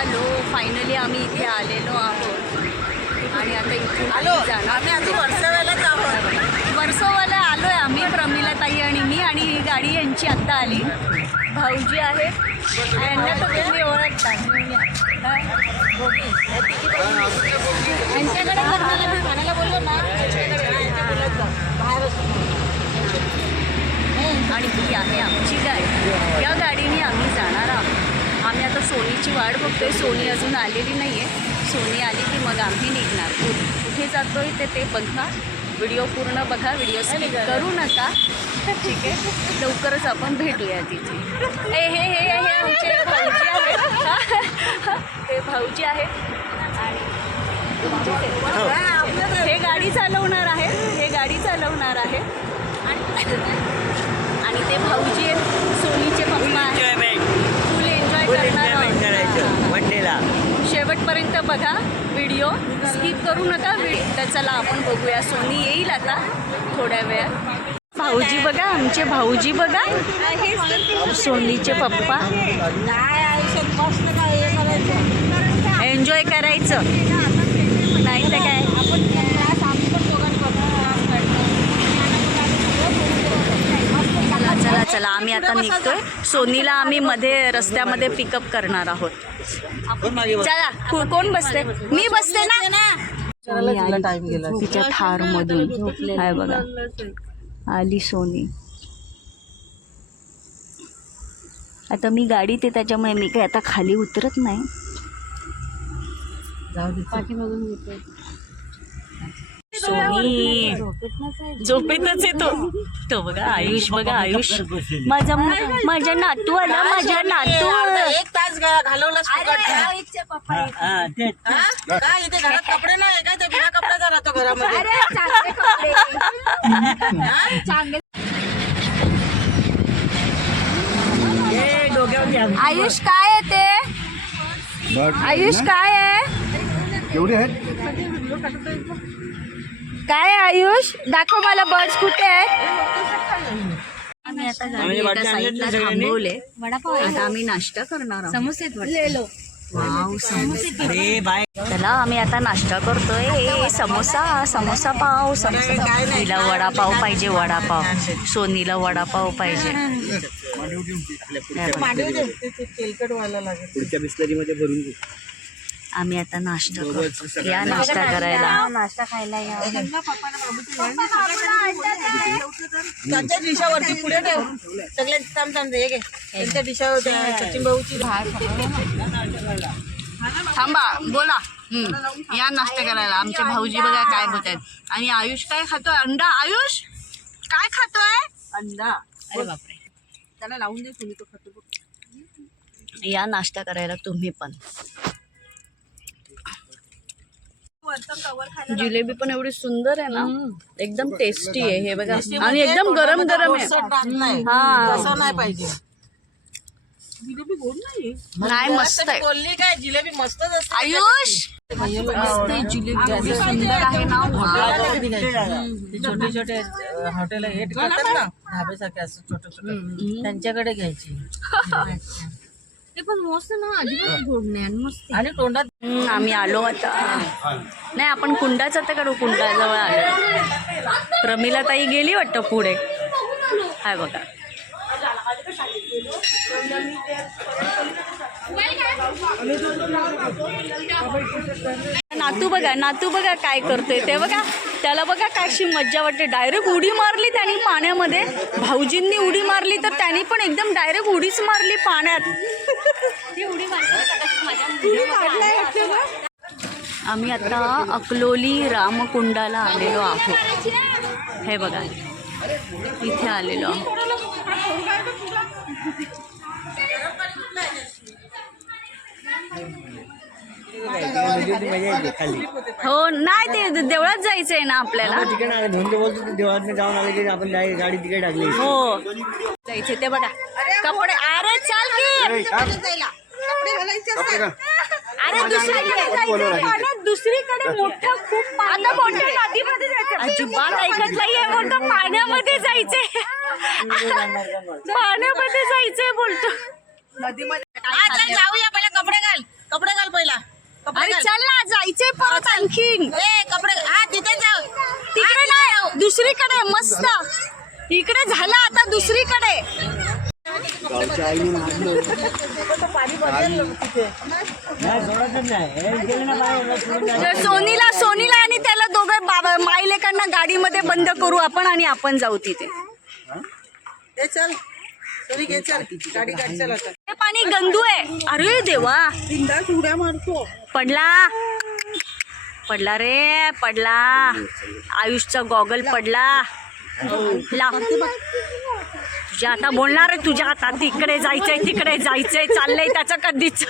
आलो. फायनली आम्ही इथे आलेलो आहोत. आणि आता इथून हॅलो आम्ही अजून वर्षावेळेलाच आहोत. वर्सोवाला आलो आहे आम्ही प्रमिला ताई आणि मी. आणि ही गाडी यांची आत्ता आली. भाऊजी आहे यांना तर तुम्ही ओळखता. हा? यांच्याकडे करणार मी ठाण्याला बोललो ना आणि ही आहे आमची गाडी. या गाडीने आम्ही जाणार. सोनीची वाट बघतोय. सोनी अजून आलेली नाही आहे सोनी आली की मग आम्ही निघणार. कुठे जातोय ते ते बघा. व्हिडिओ पूर्ण बघा. व्हिडिओ स्किप करू नका. ठीक आहे? लवकरच आपण भेटूया तिथे. ए हे हे हे हे आमचे भाऊजी आहेत. हे. भाऊजी आहेत. आणि हे. गाडी चालवणार आहे हे गाडी चालवणार आहे आणि ते भाऊजी आहेत. सोनीचे पप्पा फुल एन्जॉय करणार शेवटपर्यंत बघा व्हिडिओ. स्किप करू नका तर चला आपण बघूया. सोनी येईल आता थोड्या वेळात भाऊजी बघा आमचे भाऊजी बघा. सोनीचे पप्पा. एन्जॉय करायचं नाही तर काय आपण क्लास आम्ही पण दोघांनी चला चला आम्ही आता निघतोय. सोनीला आम्ही मध्ये रस्त्यामध्ये पिकअप करणार आहोत. चला कोण बसते मी बसते ना? तिच्या थार मधून हाय बघा. आली सोनी. आता मी गाडीत आहे त्याच्यामुळे मी काही आता खाली उतरत नाही. जाऊ दे. सोनी झोपेतच येतो तो. बघा आयुष बघा आयुष. माझा माझा नातू आला माझा नातू एक तास. हा? काय इथे घरात कपडे नाही काय? ते बिना कपड्याचा राहतो घरामध्ये. आयुष काय आहे ते? आयुष काय आहे? एवढे आहेत? काय आयुष? दाखव मला बर्ड्स कुठे आहेत आम्ही आता गाडी एका साईडला थांबवले. आता आम्ही नाश्ता करणार आहोत. समोसे वाव समोसे अरे बाय. चला आम्ही आता नाश्ता करतोय. समोसा समोसा पाव समोसा तिला वडापाव पाहिजे वडापाव. सोनीला वडापाव पाहिजे. पुढच्या बिस्लरीमध्ये भरून आम्ही आता नाश्ता करतो. या नाश्ता करायला. त्यांच्या डिशावरती पुढे ठेव सगळे थांब थांब हे घे. त्यांच्या डिशावर सचिन भाऊची थांबा बोला. या नाश्ता करायला. आमचे भाऊजी बघा काय बोलत आहेत आणि आयुष काय खातोय? अंडा? आयुष काय खातोय? अंडा. अरे बापरे. त्याला लावून दे तुम्ही तो खातो. या नाश्ता करायला तुम्ही पण. जिलेबी पण एवढी सुंदर आहे ना एकदम टेस्टी आहे हे बघा. आणि एकदम गरम गरम आहे. नाही. हा. तसं नाही पाहिजे. जिलेबी गोड नाही. नाही मस्त आहे. बोलली काय जिलेबी मस्तच असते आयुष! मस्त आहे जिलेबी एवढी सुंदर आहे ना. वाव. ते छोटे छोटे हॉटेल हे करतात ना? ढाबेसारखे असं छोटे छोटे त्यांच्याकडे घ्यायची. ते पण मस्त ना अजिबात गोड नाही आणि मस्त आणि तोंडात हम्म, आम्ही आलो आता. नाही आपण कुंडाच आता करू कुंडाजवळ आलो. प्रमिला ताई गेली वाटतं पुढे. हाय बघा. नातू बघा नातू बघा काय करतोय. ते बघा त्याला बघा काय अशी मज्जा वाटते. डायरेक्ट उडी मारली त्याने पाण्यामध्ये. भाऊजींनी उडी मारली तर त्याने पण एकदम डायरेक्ट उडीच मारली पाण्यात. आम्ही आता अकलोली रामकुंडाला आलेलो आहोत. हे बघा इथे आलेलो हो नाही ते देवळात जायचंय ना आपल्याला. तिकडे आलं धुंद बोलतो ते देवात जाऊन आले की आपण गाडी तिकडे टाकली. हो. जायचे ते बघा. कपडे अरे चाल का? अरे दुसरीकडे जायचं पाण्यात दुसरीकडे मोठं खूप आता मोठ्या नदीमध्ये जायचं. अजिबात ऐकत नाहीये बोलतो पाण्यामध्ये जायचंय. पाण्यामध्ये जायचंय बोलतो. जाऊया पहिला. कपडे घाल. कपडे नाही परत आणखीन. ए कपडे हा तिथे जाऊ. तिकडे नाही दुसरीकडे मस्त. इकडे झालं आता दुसरीकडे. हे सोनीला सोनीला आणि त्याला दोघं बाबा माईलेकांना गाडीमध्ये बंद करू आपण आणि आपण जाऊ तिथे. ए चल. सोनी घे चल. गाडी काढ चल आता. हे पाणी गंदू आहे. अरे देवा. उड्या मारतो. पडला. पडला रे पडला. आयुषचा गॉगल पडला. लाव तुझ्या आता बोलणार आहे तुझ्या आता. तिकडे जायचंय तिकडे जायचंय चाललंय त्याचं कधीच.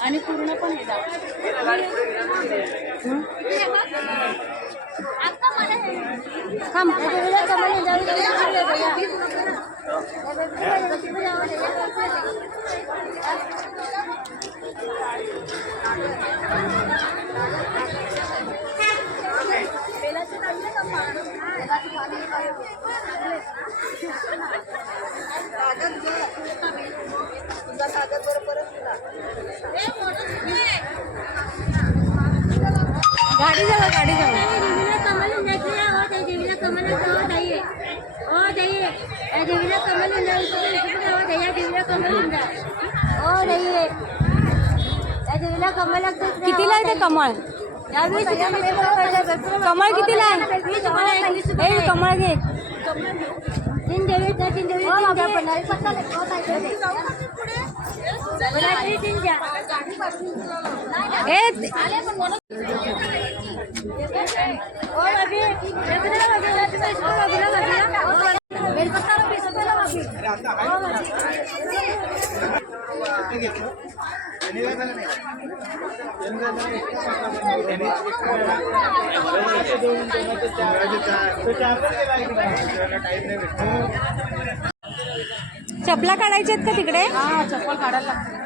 आणि पूर्ण पण थांब गाडी जावा गाडी जावा देवीला कमल उंडायची हो त्या देवीला कमल हो जाईये हो जाईये या देवीला कमल उंडायची हो या देवीला कमल उंडा हो जाईये या देवीला कमल लागतं कितीला आहे ते कमळ कमळ कितीला आहे? ए, कमळ घे. बेलपत्ता चपला काढायच्या आहेत का तिकडे? हा चप्पल काढायला लागते.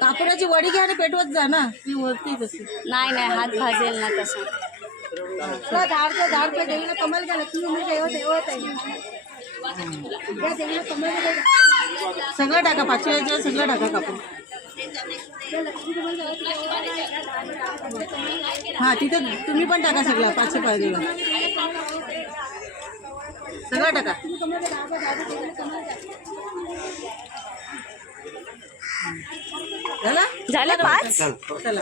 कापडाची वडी घ्या आणि पेटवत जा ना. ती वरती तशी. नाही नाही हात भाजेल ना तसं. पे झाड पे देवीला कमल घ्या लक्ष्मी देवत देवत आहे देवीला कमल घ्या. सगळं टाका पाचव्या याच्यावर सगळं टाका कापून. हा तिथे तुम्ही पण टाका सगळं पाचशे पाहिजेला सगळं टाका. झाला? झालं पाच? चला.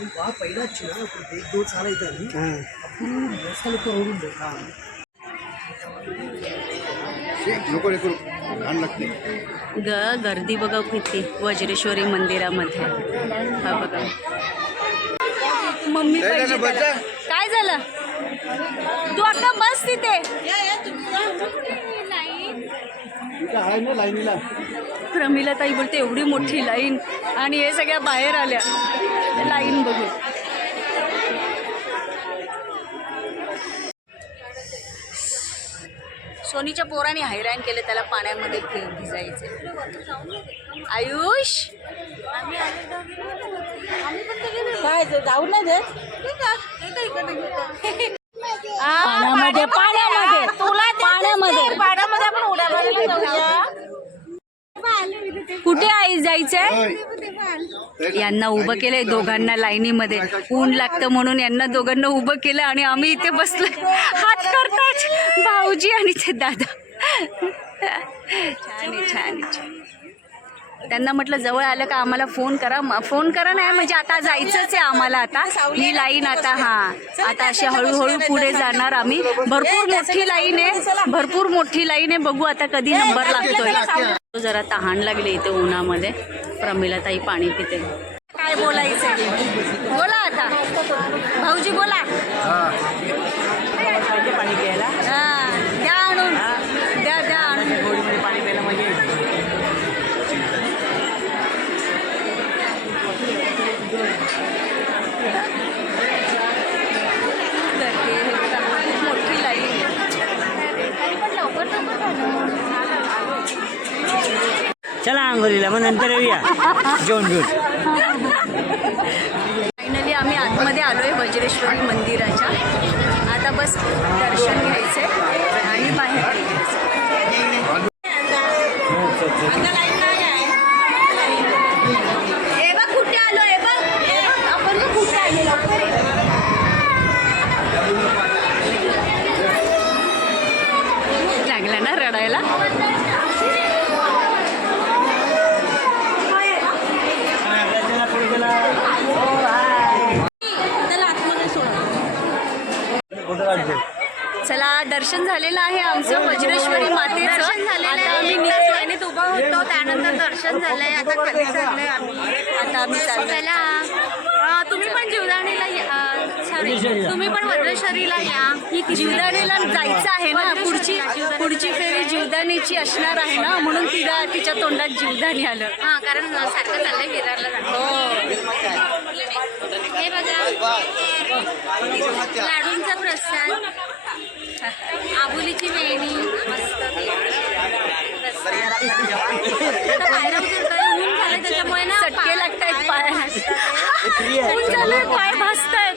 आपण रस्ता लोक रोडून दे नको नको घाण लागते ग गर्दी बघा किती वज्रेश्वरी मंदिरामध्ये. हा बघा. मम्मी पाहिजे त्याला. काय झालं? तू आता बस तिथे इथं आहे ना लाईनीला. प्रमिला ताई बोलते एवढी मोठी लाईन. आणि हे सगळ्या बाहेर आल्या. लाईन बघू. सोनीच्या पोराने हैराण केले त्याला पाण्यामध्ये भिजायचे. आयुष? काय जाऊ नाही देत पाण्यामध्ये पाण्यामध्ये. पाण्यामध्ये. पाण्यामध्ये आपण उड्या मारायला जाऊया. कुठे आई जायचंय. यांना उभं केलंय दोघांना लाईनीमध्ये. ऊन लागतं म्हणून यांना दोघांना उभं केलं आणि आम्ही इथे बसलोय. हात करतात भाऊजी आणि ते दादा. छान छान त्यांना म्हटलं जवळ आलं का आम्हाला फोन करा. फोन करा नाही म्हणजे आता जायचंच आहे आम्हाला आता. ही लाईन आता हा. आता अशी हळूहळू पुढे जाणार आम्ही. भरपूर मोठी लाईन आहे. भरपूर मोठी लाईन आहे. बघू आता कधी नंबर लागतोय. जरा तहान लागली इथे उन्हामध्ये. प्रमिला ताई पाणी पिते. काय बोलायचं? बोला आता. भाऊजी बोला पाहिजे पाणी प्यायला हा, द्या आणून द्या द्या आणून गोडीमध्ये पाणी प्यायला म्हणजे करते हे बघा, खूप मोठी लाईन आहे. चला आंघोळीला या जेवण घेऊन फायनली आम्ही आतमध्ये आलो आहे वज्रेश्वरी मंदिराच्या. आता बस दर्शन घ्यायचे आणि बाहेर कुठे आलो ए बघ. आपण कुठे आले लागला ना रडायला? दर्शन झालेलं आहे आमचं वज्रेश्वरी मातेचं. दर्शन झालेलं आता आहे. आम्ही. लाईनीत उभा होतो त्यानंतर दर्शन झालंय. आता खाली चाललोय आम्ही. आता आम्ही चाललोय. चला. अं, तुम्ही पण जीवदाणीला सॉरी तुम्ही पण वज्रेश्वरीला या. ही जीवदाणीला जायचं आहे ना. पुढची पुढची फेरी जीवदानीची असणार आहे ना. म्हणून तिला तिच्या तोंडात जीवदानी आलं. हा कारण सारखं चाललंय विरारला हे. बघा. लाडूंचा प्रसाद. आबुलीची वेणी मस्त. आता बाहेर उतरतोय, ऊन झालंय त्याच्यामुळे ना चटके लागतायत पाय ऊन झालंय पाय भासतायत.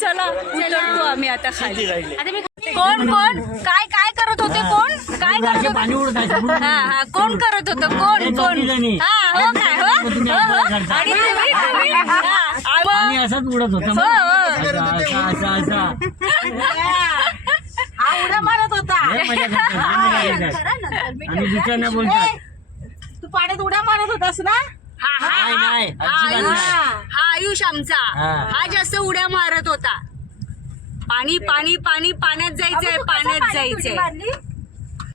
चला उतरतो आम्ही आता खाली. आता मी कोण कोण? काय काय करत होते कोण? काय करत होते? पाणी उडत हा हा. कोण करत होतं? कोण कोण? हा हो काय? हो? हो हो. आणि तुम्ही तुम्ही? हा, असंच उडत होतं. हो हो. असा असा. आणि बोलतात. तू पाण्यात उड्या मारत होतास ना? हा हा नाही, हा. नाही, हा अजिबात आयुष. नाही. हा आयुष आमचा. हा. हा जास्त उड्या मारत होता. पाणी पाणी पाणी पाण्यात जायचंय पाण्यात जायचंय.